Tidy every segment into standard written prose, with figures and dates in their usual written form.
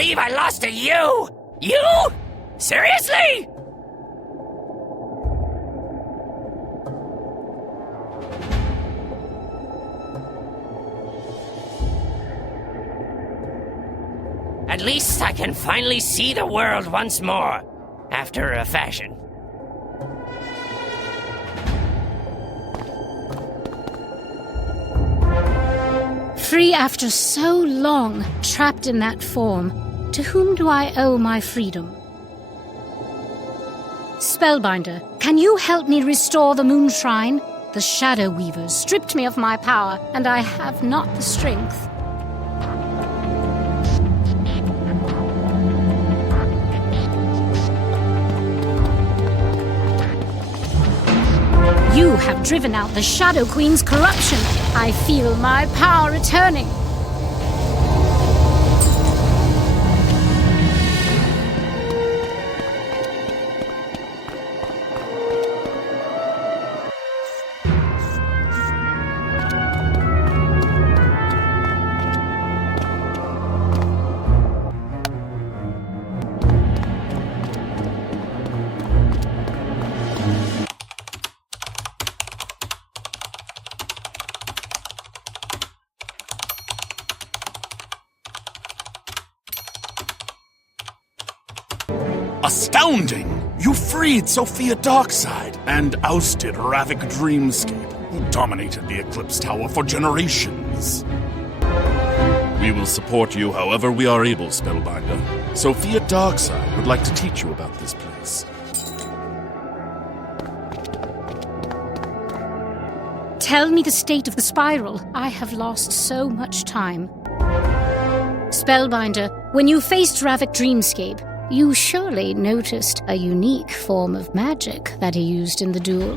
believe I lost to you! You? Seriously? At least I can finally see the world once more, after a fashion. Free after so long, trapped in that form, to whom do I owe my freedom? Spellbinder, can you help me restore the moon shrine? The Shadow Weavers stripped me of my power, and I have not the strength. You have driven out the Shadow Queen's corruption. I feel my power returning. Astounding! You freed Sophia Darkside and ousted Ravik Dreamscape, who dominated the Eclipse Tower for generations. We will support you however we are able, Spellbinder. Sophia Darkside would like to teach you about this place. Tell me the state of the spiral. I have lost so much time. Spellbinder, when you faced Ravik Dreamscape, you surely noticed a unique form of magic that he used in the duel.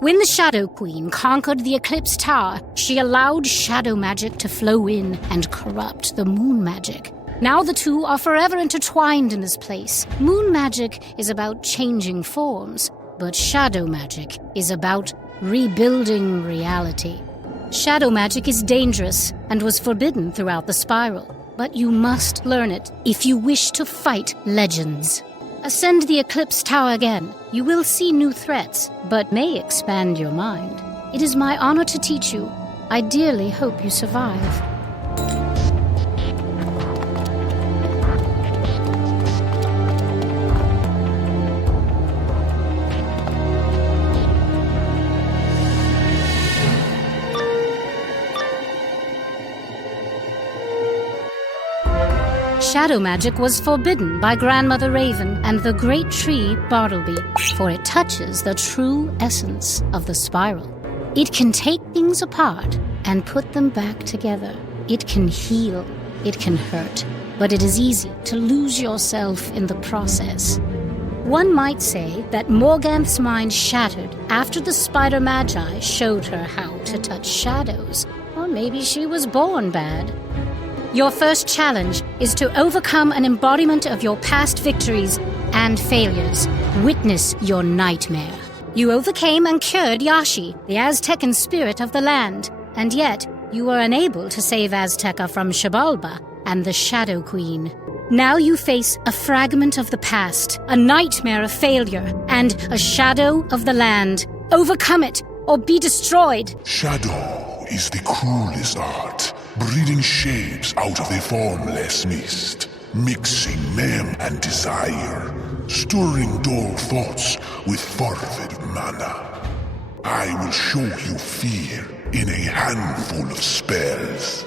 When the Shadow Queen conquered the Eclipse Tower, she allowed shadow magic to flow in and corrupt the moon magic. Now the two are forever intertwined in this place. Moon magic is about changing forms, But shadow magic is about rebuilding reality. Shadow magic is dangerous and was forbidden throughout the spiral, but you must learn it if you wish to fight legends. Ascend the Eclipse Tower again. You will see new threats, but may expand your mind. It is my honor to teach you. I dearly hope you survive. Shadow magic was forbidden by Grandmother Raven and the great tree Bartleby, for it touches the true essence of the spiral. It can take things apart and put them back together. It can heal, it can hurt, but it is easy to lose yourself in the process. One might say that Morganth's mind shattered after the Spider Magi showed her how to touch shadows. Or maybe she was born bad. Your first challenge is to overcome an embodiment of your past victories and failures. Witness your nightmare. You overcame and cured Yashi, the Aztecan spirit of the land, and yet you were unable to save Azteca from Xibalba and the Shadow Queen. Now you face a fragment of the past, a nightmare of failure, and a shadow of the land. Overcome it, or be destroyed. Shadow is the cruelest art, breeding shapes out of a formless mist, mixing mayhem and desire, stirring dull thoughts with fervid mana. I will show you fear in a handful of spells.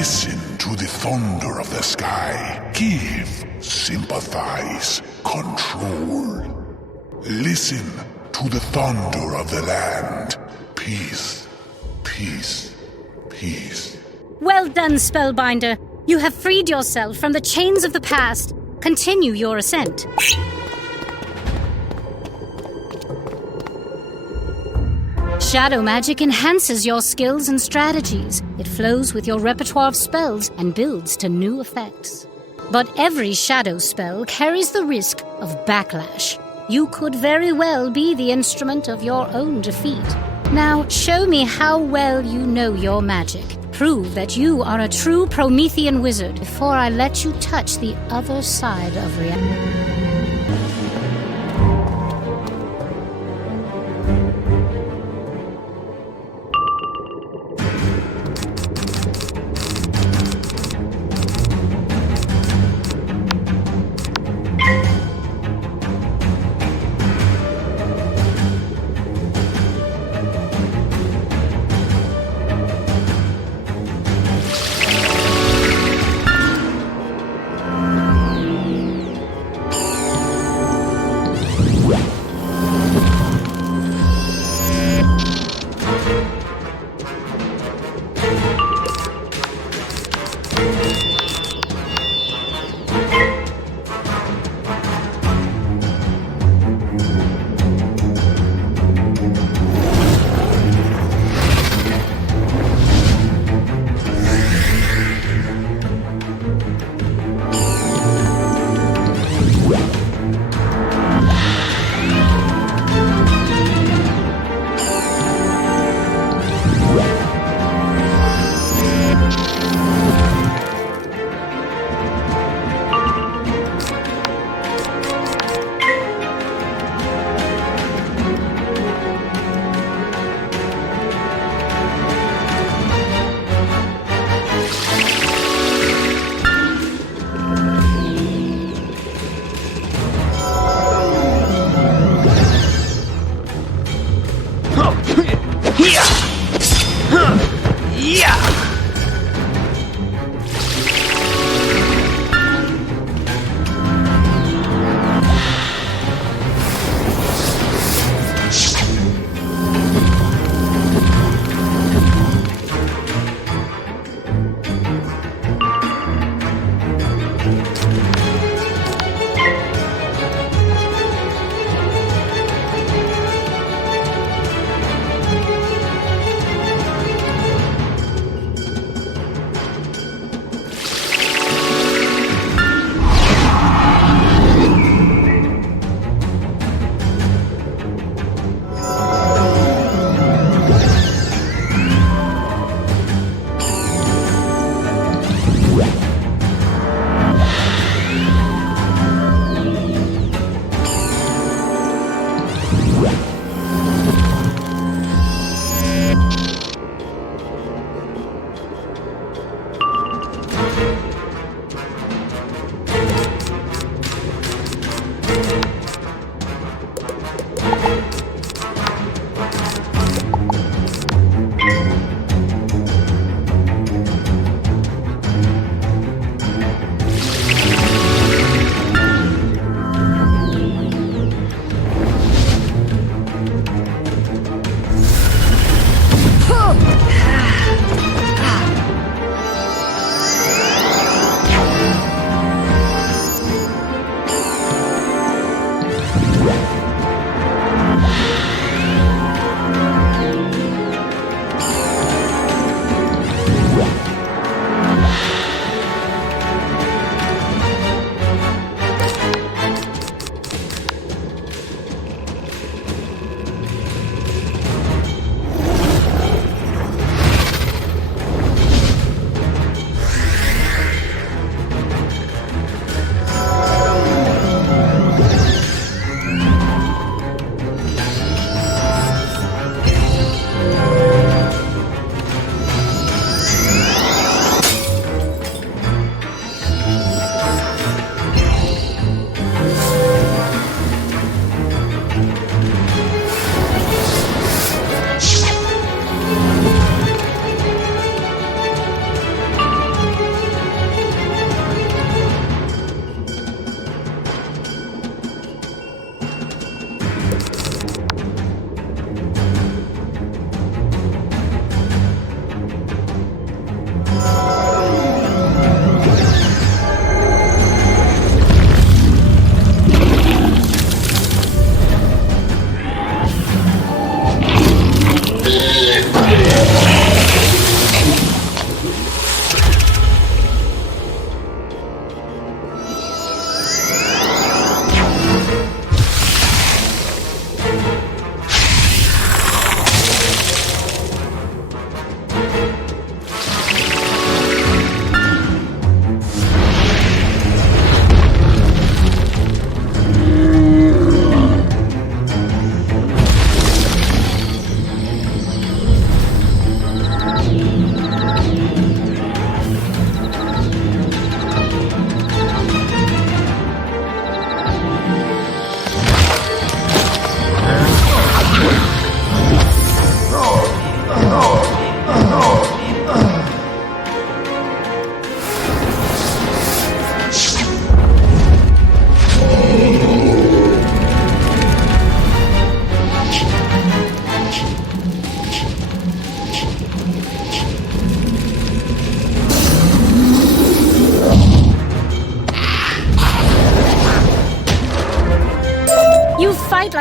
Listen to the thunder of the sky. Give, sympathize, control. Listen to the thunder of the land. Peace, peace, peace. Well done, Spellbinder. You have freed yourself from the chains of the past. Continue your ascent. Shadow magic enhances your skills and strategies. It flows with your repertoire of spells and builds to new effects. But every shadow spell carries the risk of backlash. You could very well be the instrument of your own defeat. Now, show me how well you know your magic. Prove that you are a true Promethean wizard before I let you touch the other side of reality.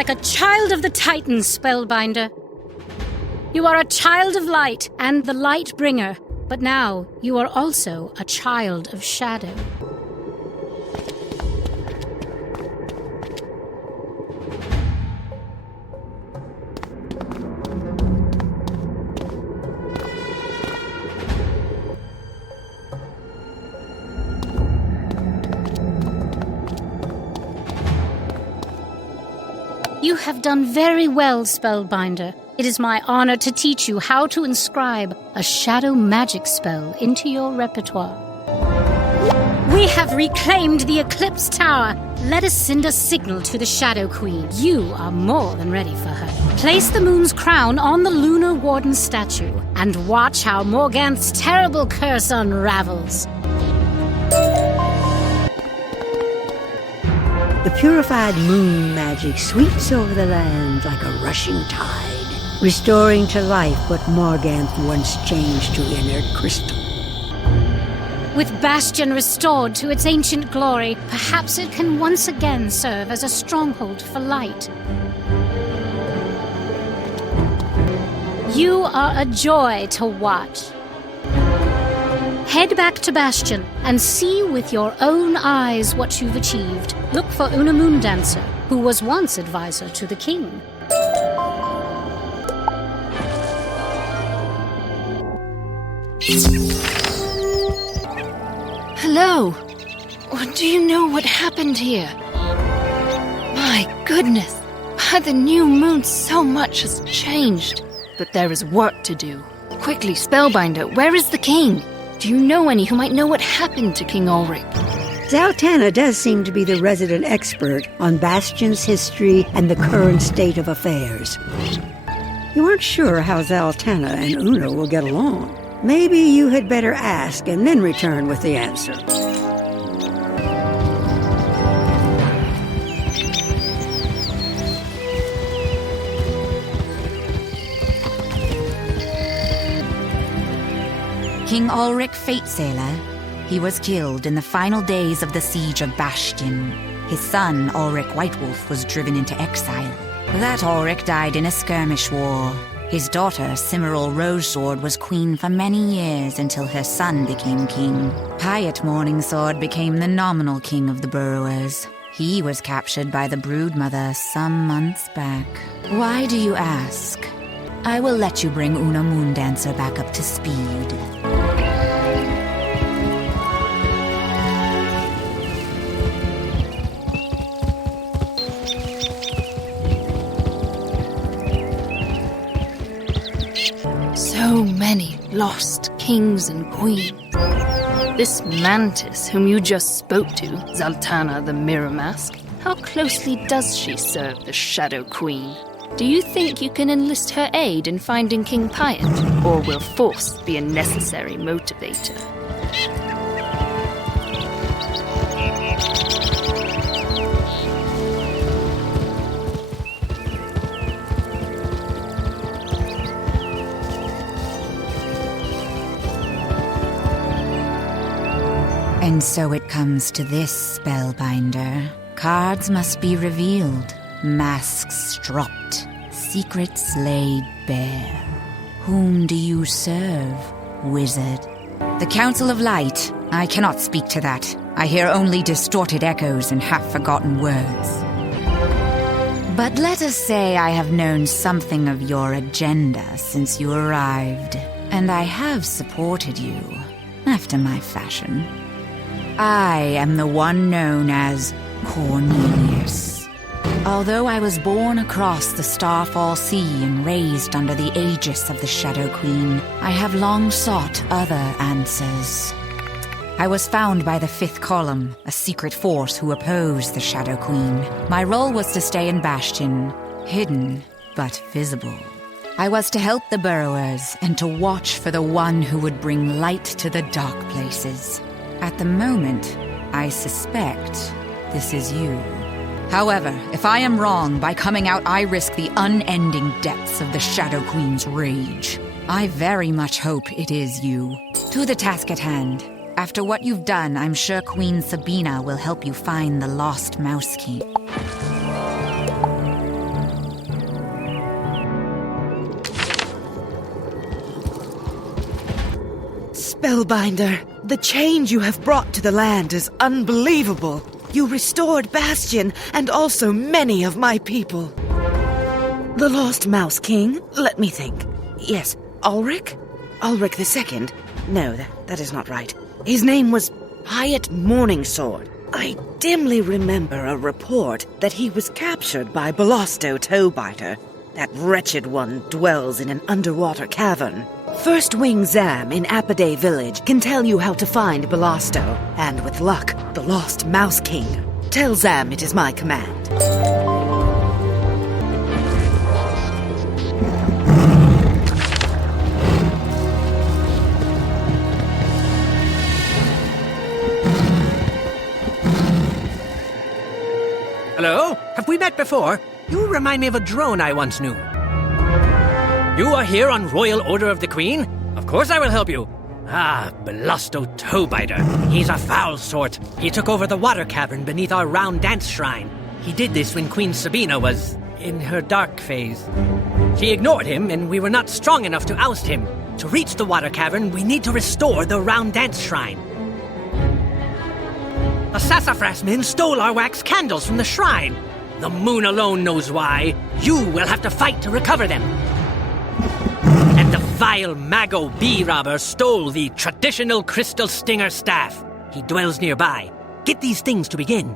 like a child of the Titans, Spellbinder. You are a child of light and the light bringer, but now you are also a child of shadow. You have done very well, Spellbinder. It is my honor to teach you how to inscribe a shadow magic spell into your repertoire. We have reclaimed the Eclipse Tower. Let us send a signal to the Shadow Queen. You are more than ready for her. Place the moon's crown on the Lunar Warden statue and watch how Morganth's terrible curse unravels. The purified moon magic sweeps over the land like a rushing tide, restoring to life what Morganth once changed to inert crystal. With Bastion restored to its ancient glory, perhaps it can once again serve as a stronghold for light. You are a joy to watch. Head back to Bastion and see with your own eyes what you've achieved. Look for Una Moondancer, who was once advisor to the king. Hello. Do you know what happened here? My goodness. By the new moon, so much has changed. But there is work to do. Quickly, Spellbinder, where is the king? Do you know any who might know what happened to King Ulrich? Zaltanna does seem to be the resident expert on Bastion's history and the current state of affairs. You aren't sure how Zaltanna and Una will get along. Maybe you had better ask and then return with the answer. King Ulrich Fatesailor. He was killed in the final days of the siege of Bastion. His son, Ulrich Whitewolf, was driven into exile. That Ulrich died in a skirmish war. His daughter, Cimmeril Rogesword, was queen for many years until her son became king. Piet Morningsword became the nominal king of the Burrowers. He was captured by the Broodmother some months back. Why do you ask? I will let you bring Una Moondancer back up to speed. So many lost kings and queens. This mantis whom you just spoke to, Zaltanna the Mirror Mask, how closely does she serve the Shadow Queen? Do you think you can enlist her aid in finding King Piet, or will force be a necessary motivator? And so it comes to this, Spellbinder. Cards must be revealed, masks dropped, secrets laid bare. Whom do you serve, wizard? The Council of Light. I cannot speak to that. I hear only distorted echoes and half-forgotten words. But let us say I have known something of your agenda since you arrived, and I have supported you, after my fashion. I am the one known as Cornelius. Although I was born across the Starfall Sea and raised under the aegis of the Shadow Queen, I have long sought other answers. I was found by the Fifth Column, a secret force who opposed the Shadow Queen. My role was to stay in Bastion, hidden but visible. I was to help the Burrowers and to watch for the one who would bring light to the dark places. At the moment, I suspect this is you. However, if I am wrong, by coming out I risk the unending depths of the Shadow Queen's rage. I very much hope it is you. To the task at hand. After what you've done, I'm sure Queen Sabina will help you find the lost mouse key. Spellbinder, the change you have brought to the land is unbelievable. You restored Bastion and also many of my people. The Lost Mouse King? Let me think. Yes, Ulrich? Ulrich II? No, that is not right. His name was Hyatt Morningsword. I dimly remember a report that he was captured by Belosto Toebiter. That wretched one dwells in an underwater cavern. First Wing Zam in Apiday Village can tell you how to find Belosto, and with luck, the Lost Mouse King. Tell Zam it is my command. Hello? Have we met before? You remind me of a drone I once knew. You are here on Royal Order of the Queen? Of course I will help you. Ah, Belosto Toebiter. He's a foul sort. He took over the water cavern beneath our round dance shrine. He did this when Queen Sabina was in her dark phase. She ignored him, and we were not strong enough to oust him. To reach the water cavern, we need to restore the round dance shrine. The sassafras men stole our wax candles from the shrine. The moon alone knows why. You will have to fight to recover them. And the vile mago bee robber stole the traditional crystal stinger staff. He dwells nearby. Get these things to begin.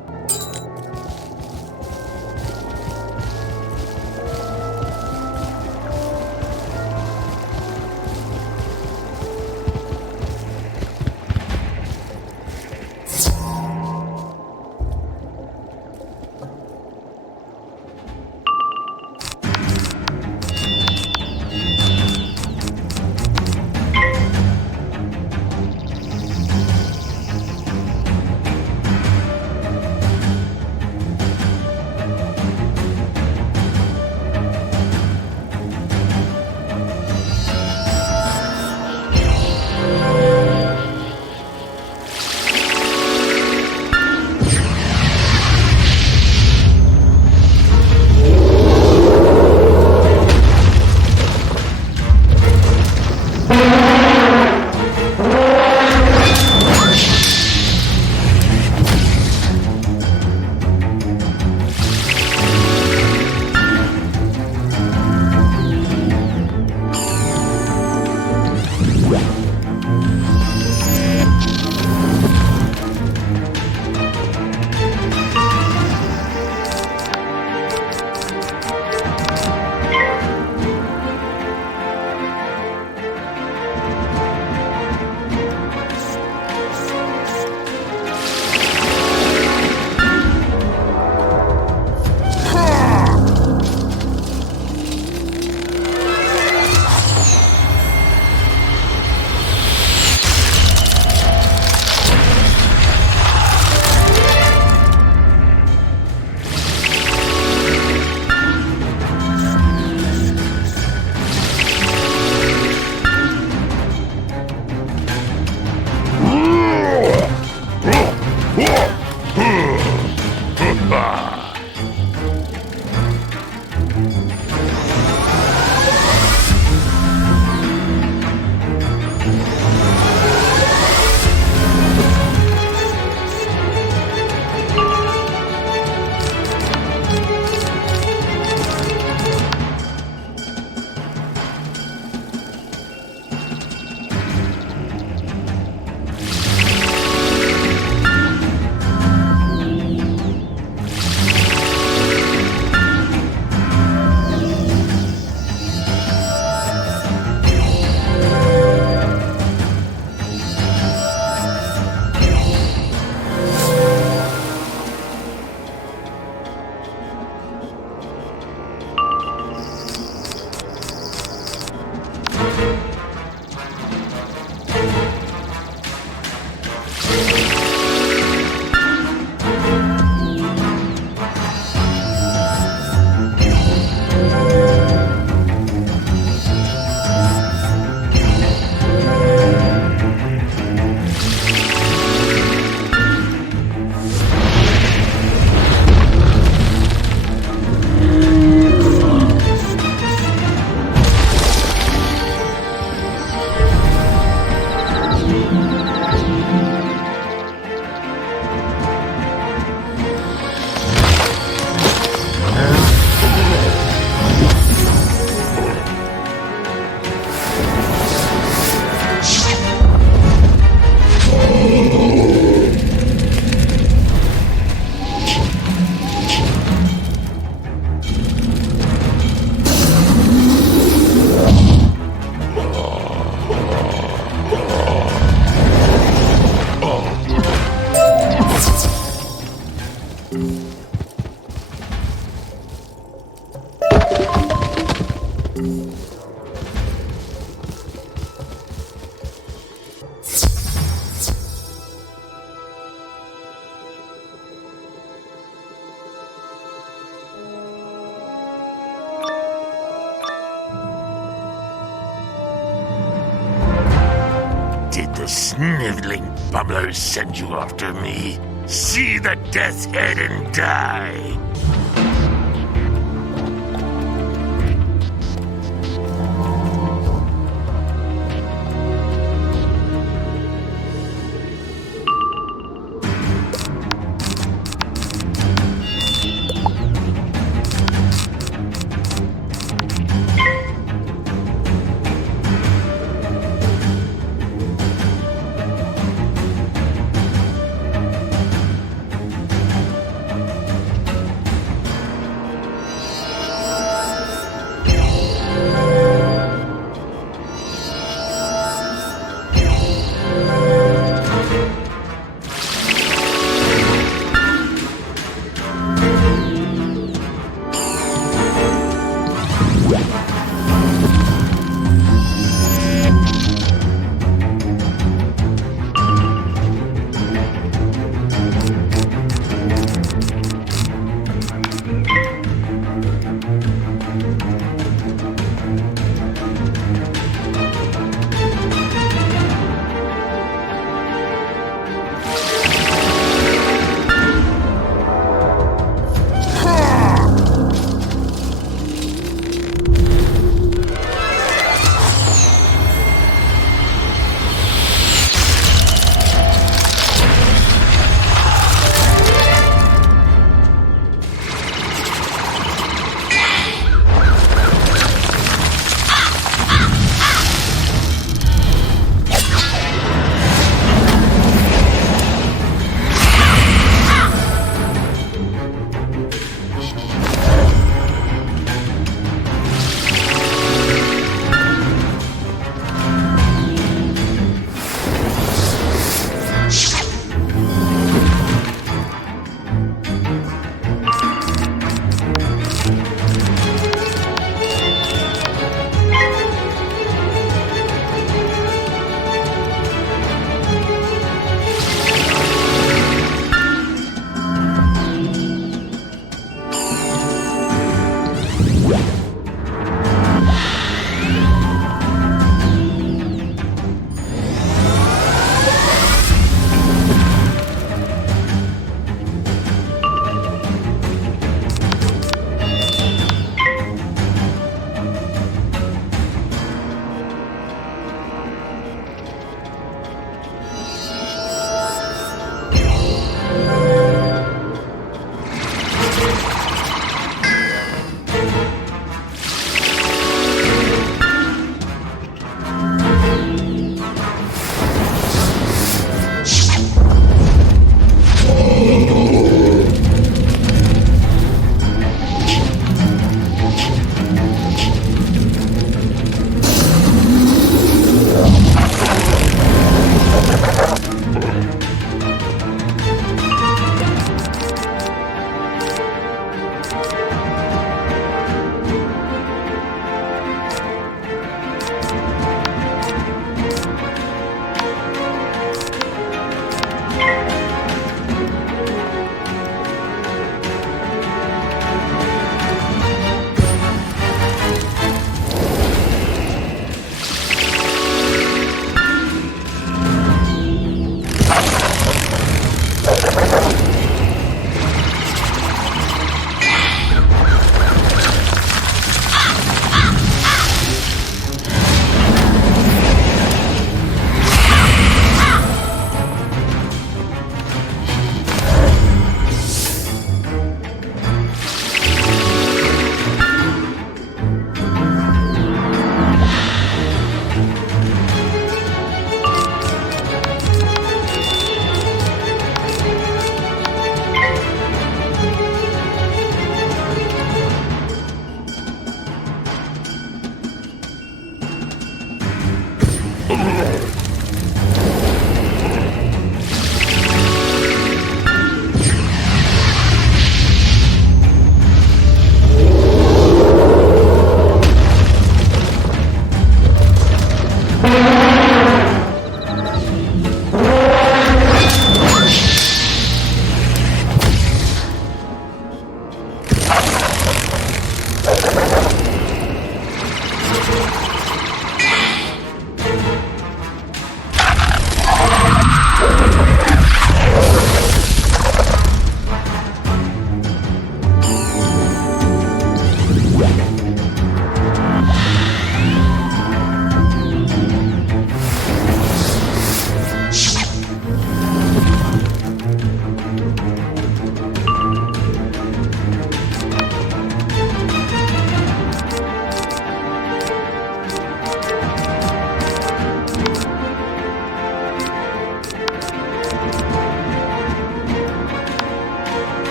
sniveling bubblers send you after me. See the death's head and die.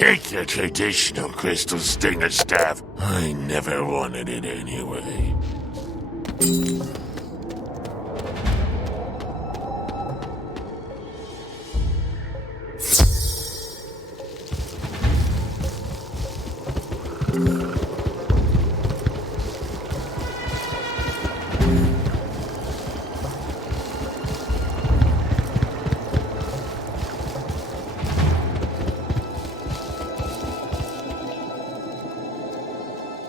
Take your traditional crystal stinger staff. I never wanted it anyway.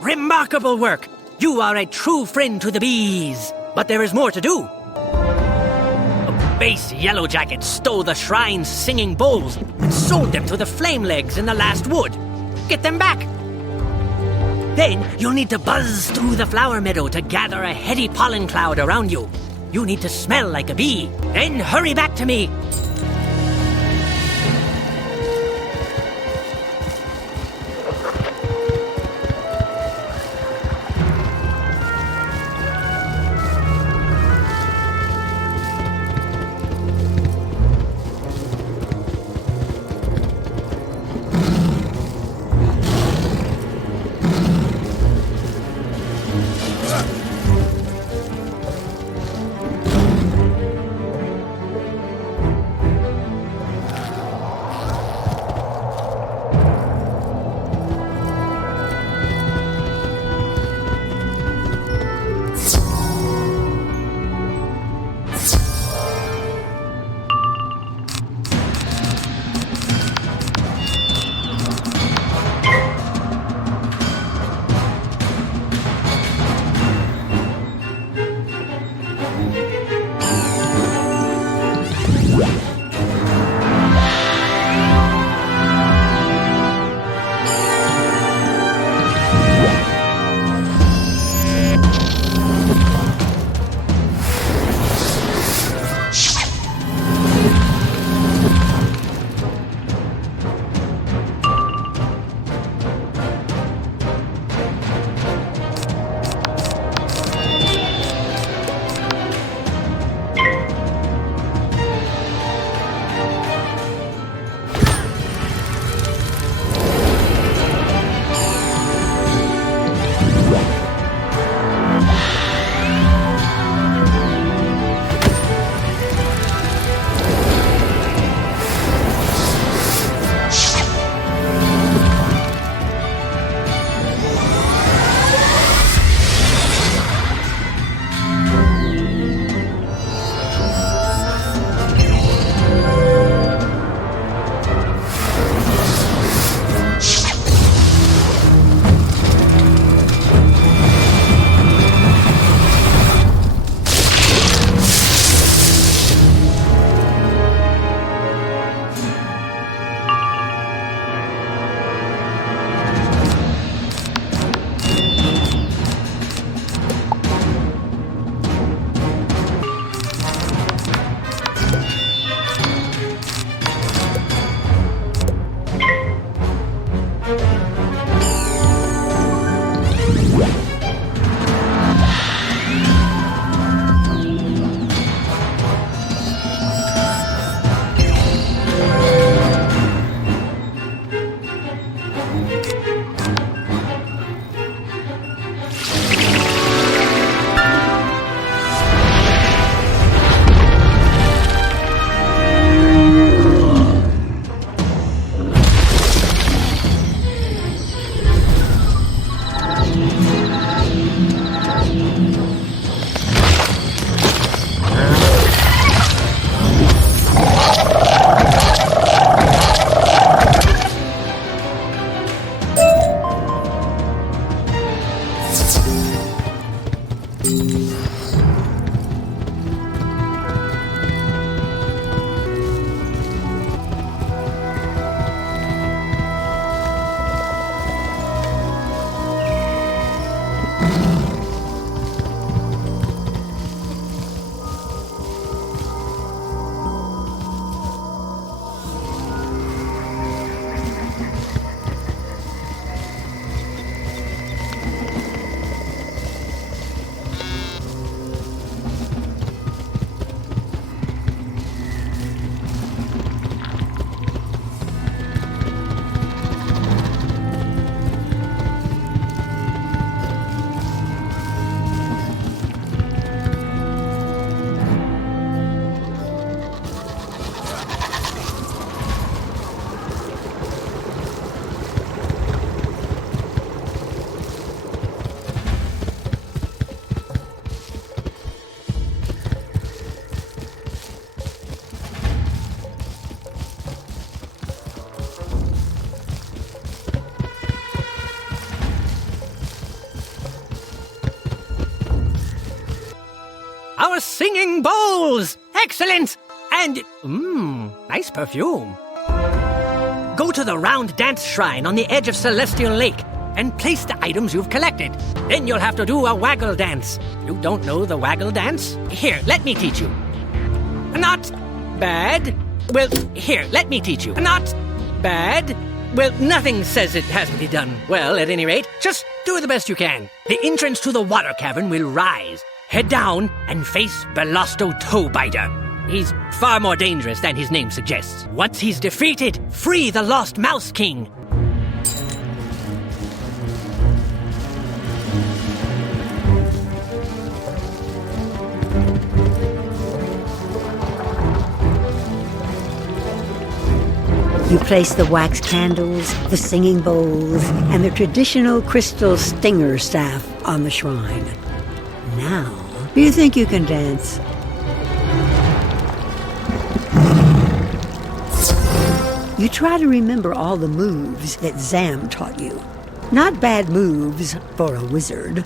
Remarkable work! You are a true friend to the bees. But there is more to do. A base yellowjacket stole the shrine's singing bowls and sold them to the flame legs in the last wood. Get them back! Then you'll need to buzz through the flower meadow to gather a heady pollen cloud around you. You need to smell like a bee. Then hurry back to me. our singing bowls! Excellent! And, nice perfume. Go to the round dance shrine on the edge of Celestial Lake and place the items you've collected. Then you'll have to do a waggle dance. You don't know the waggle dance? Here, let me teach you. Not bad. Well, here, let me teach you. Not bad. Well, nothing says it has to be done well, at any rate. Just do the best you can. The entrance to the water cavern will rise. Head down and face Belosto Toebiter. He's far more dangerous than his name suggests. Once he's defeated, free the Lost Mouse King. You place the wax candles, the singing bowls, and the traditional crystal stinger staff on the shrine. Now, do you think you can dance? You try to remember all the moves that Zam taught you. Not bad moves for a wizard.